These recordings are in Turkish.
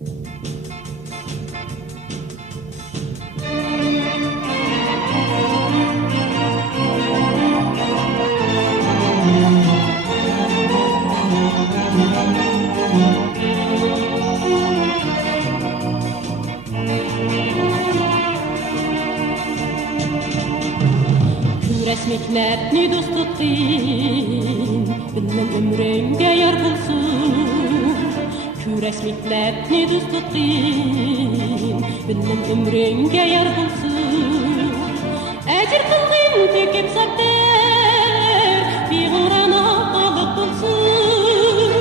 Resmiklerni dost tutayım, benim ömrümge yar bulsun. Resmiklerni dost tutayım, benim ömrümge yar bulsun. Ecir kılgın tekip sapter, bir uğrana alıp bulsun.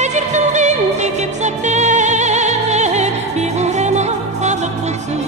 Ecir kılgın tekip sapter, bir uğrana alıp bulsun.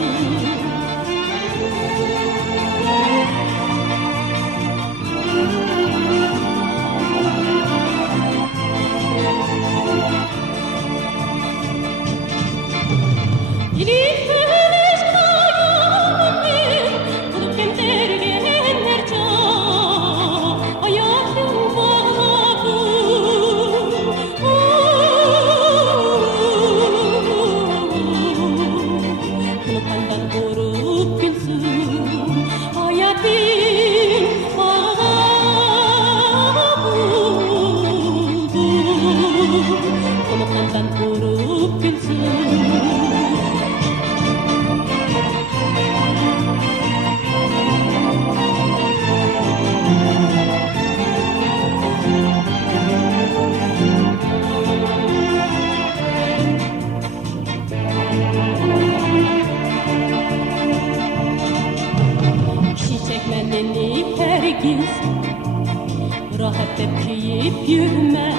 Rahat keyif yürüme,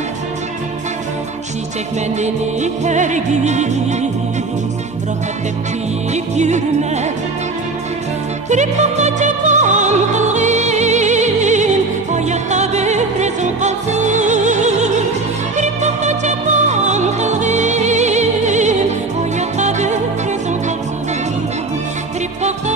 çiçek mendili hergiz. Rahat keyif yürüme, trip bakacağım kılgın, hayatta bir rezon kalsın. Trip bakacağım kılgın, hayatta bir rezon kalsın. Trip bakacağım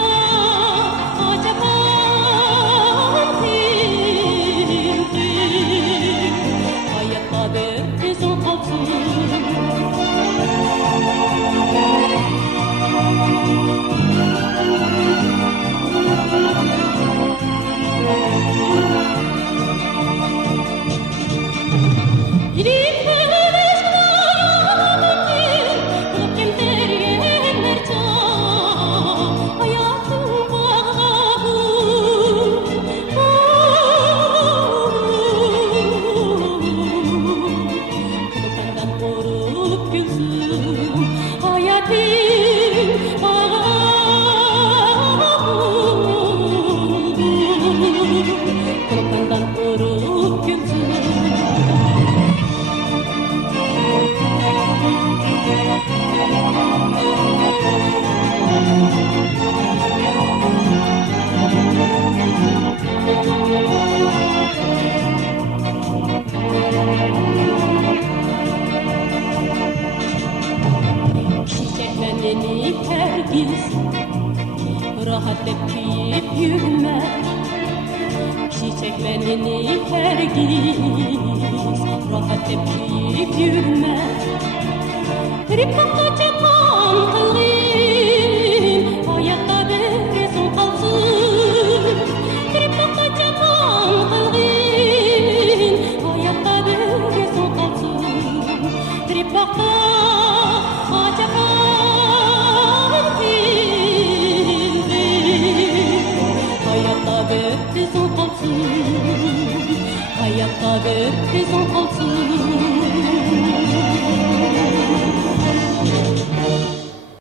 rahat keyif yürüme, çiçek mendili hergiz. Rahat keyif yürüme, trip bakacağım kılgın, hayatta bir rezon kalsın. Trip bakacağım kılgın, hayatta bir rezon kalsın. Trip bakacağım hayatta bir rezon kalsın.